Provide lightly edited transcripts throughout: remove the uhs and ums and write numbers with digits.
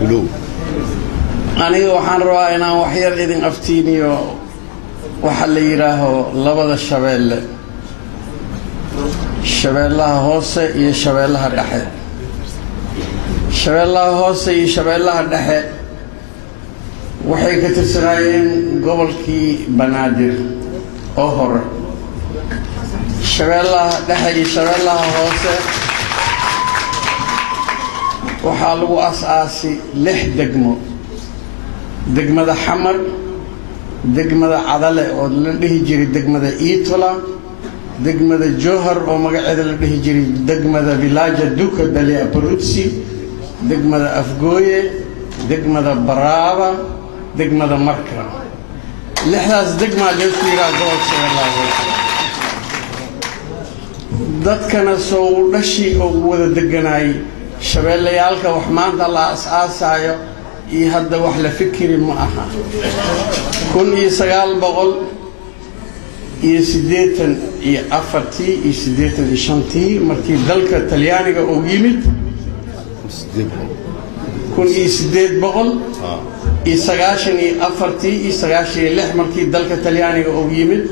قلوب aniga waxaan rabaa inaan wax yar idin aftiiniyo waxa la yiraahdo labada shabeelle shabeellaha hoose iyo shabeellaha dhexe shabeellaha hoose iyo shabeellaha dhexe waxay ka tirsanayeen gobolkii Banaadir oo hore shabeellaha dhexe iyo shabeellaha hoose waxaa lagu asaasay 6 degmo degmada Xamar degmada Cadale oo la dhihi jiray degmada Iitola degmada Jowhar oo magaceeda la dhihi jiray degmada Village Duka Dali Abruzzi degmada Afgooye degmada Baraba degmada Marka lixdaas degma la fiiraa gobolka Shabeellaha dadkana soo dhashi oo wada deganay shabeellayaalka wax maanta la aasaasayo iyo hadda wax la fikiri ma aha 1984 markii dalka Talyaaniga uu yimid 1994 markii dalka Talyaaniga uu yimid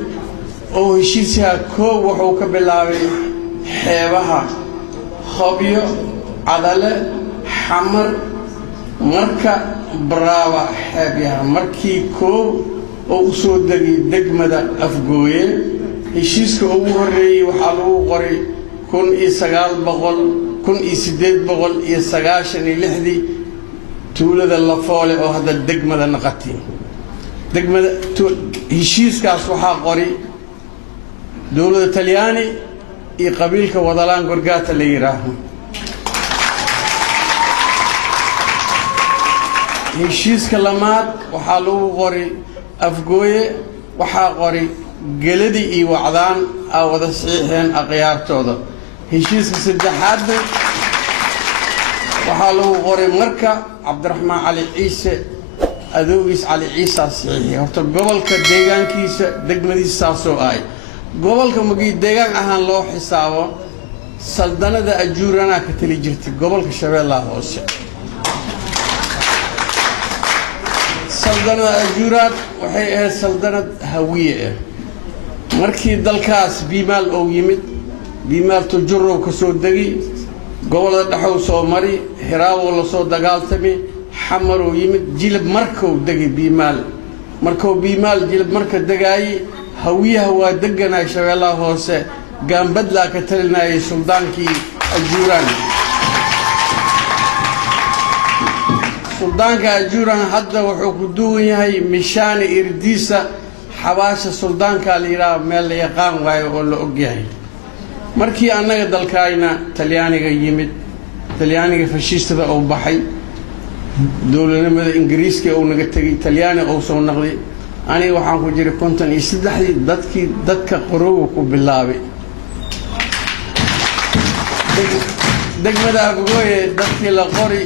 oo heshiisha koob wuxuu ka bilaabay xeebaha Hobyo Cadale Xamar marka Baraba xeebaha markii koob oo soo degay degmada Afgooye heshiiska ugu horeeyay waxa lagu qoray 1896 tuulada la foole oo hadda degmada naqatay degmada heshiiskaas waxa qoray dawladda Talyaani iyo qabiilka wadalaan gorgaata la yiraahdo heshiiska lamaad waxa lagu qoray Afgooye waxa qoray galadi iyo wacdaan wada saxiixeen aqyaartooda heshiiska saddexaad waxa lagu qoray marka Cabdiraxmaan Cali Ciise adoogis Cali Ciise saxiixay horta gobolka deegaankiisa degmadiisa soo ay gobolka magi deegaan ahaan loo xisaabo saldanada ajuurana ka tali jirtay gobolka Shabeellaha hoose saldanada ajuuraad waxay ahayd saldanad hawiye markii dalkaas biimaal oo yimid biimaal tujurro ka soo dagi gobolada dhaxow soo mari Hiraawo la soo dagaaltamay Xamar oo yimid jilib markuu dagi biimaal markuu biimaal jilib marka dagaay hawiyaha waa deganay Shabeellaha hoose gaambadla ka talinay suldaankii ajuuraan suldaanka ajuuraan hadda wuxuu ku duwan yahay mishaani irdiisa xabaasha suldaanka la yiraahdo meel la yaqaan waayo oo la og yahay markii annaga dalkaayna Talyaaniga yimid Talyaaniga fascistada oo baxay dawladnimada Ingiriiska oo naga tagay Talyaani oo soo noqday aniga waxaan ku jiray 53 dadka qorowga ku bilaabay degmada Afgooye dadkii la qori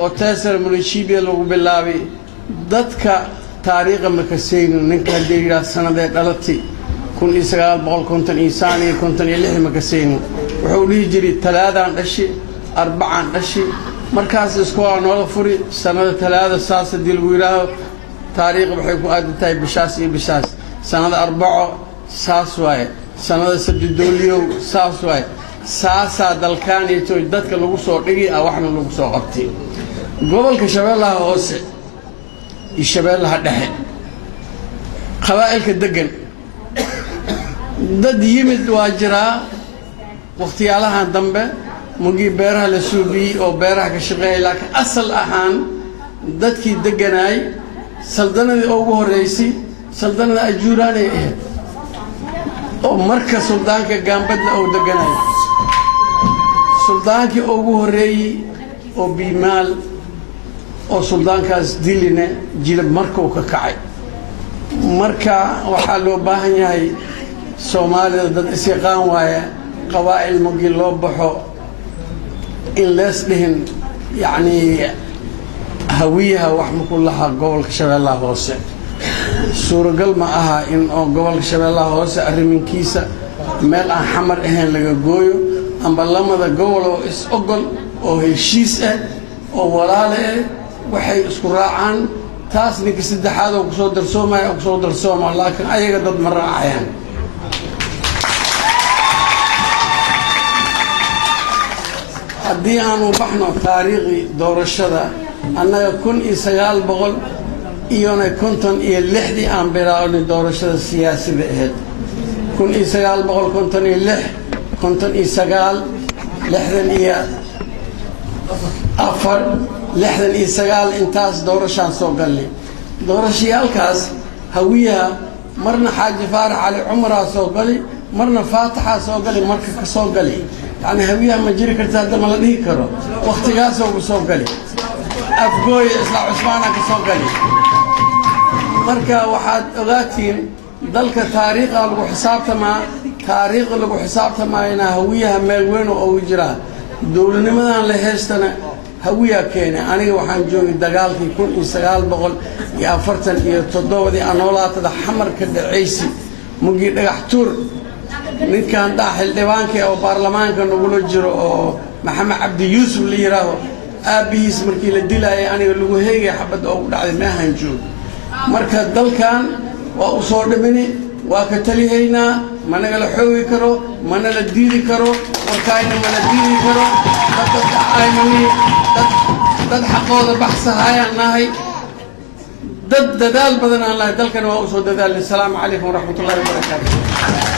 oo taasar munishibiya lagu bilaabay dadka taariikha ma ka seen ninka deegaanka sanadee dhalatay 1956 ma ka seen wuxuu dhigi jiray talaadaan dhashi arbacaan dhashi markaas isku aanoo furi sanada talaada saas dil wiilaa taariikh waxay ku aadantahay bishaas iyo bishaas sanada arbaco saas waaye sanada sabdidooliyo saas waaye saasa dalkaaniyto dadka lagu soo dhigi waxna lagu soo qabtay gobolka Shabeellaha hoose iyo Shabeellaha dhexe qabaa'ilka degan dad yimid waa jiraa waqtiyaalahan dambe mugi beeraha la suubiyay oo beeraha ka shaqeeyay laakiin asal ahaan dadkii deganay saldanadii ugu horeysay saldanada ajuuraan ay ahayd oo marka suldaanka gaambadla oo deganay suldaankii ugu horeeyay oo biimaal oo suldaankaas diline jilib marka uu ka kacay marka waxa loo baahan yahay Soomaalida dad isqaan waaya qabaa'il mugi loo baxo in lees dhihin yani hawiyaha wax ma ku laha gobolka Shabeellaha hoose suuragal ma aha in oo gobolka Shabeellaha hoose arriminkiisa meel aan Xamar ahayn laga gooyo amba lamada gobol oo is ogol oo heshiis ah oo walaal ah waxay isku raacaan taas ninka saddexaad oo kusoo darsoomaya oo kusoo darsooma laakiin ayaga dad ma raacayaan haddii aanu baxno taariikhi doorashada annaga 1956 aan bilaabnay doorashada siyaasiga ahayd 1956 59 69 intaas doorashaan soo galnay doorashayaalkaas hawiyaha marna xaaji faarax cali cumraa soo gali marna faataxa soo gali marka ka soo gali يعني هويها ما جري كرت هذا ما لديه كرو وقت جاسو بسوقلي أفقوي إصلاح عثمانة كسوقلي مركا واحد أغاتين ذلك تاريخ اللي حسابته ما تاريخ اللي حسابته ما إن هويها ملوين أو إجرا دولنا مثلا لهستنا هويها كينه أنا وحن جوي دجال يكون إستقال بقول يا فرتن يتضوى ذي أنولات هذا حمر كده عيسي مجيء دحتور ninkan daaxil diiwaanka oo baarlamaanka nagu jiro oo maxamed cabdi yuusuf la yiraahdo aabihiis markii la dilayay aniga lagu heegay xabad oo dhacday ma ahan joog marka dalkan waa u soo dhimini waa ka taliyeynaa mana la xoogi karo mana la diidi karo warkaayna ma la diidi karo dad xaqooda baxsahayaan nahay dad dadaal badan aan lahay dalkan waa u soo dadaalay. Assalaamu calaykum waraxmatullaahi wabarakaatuh.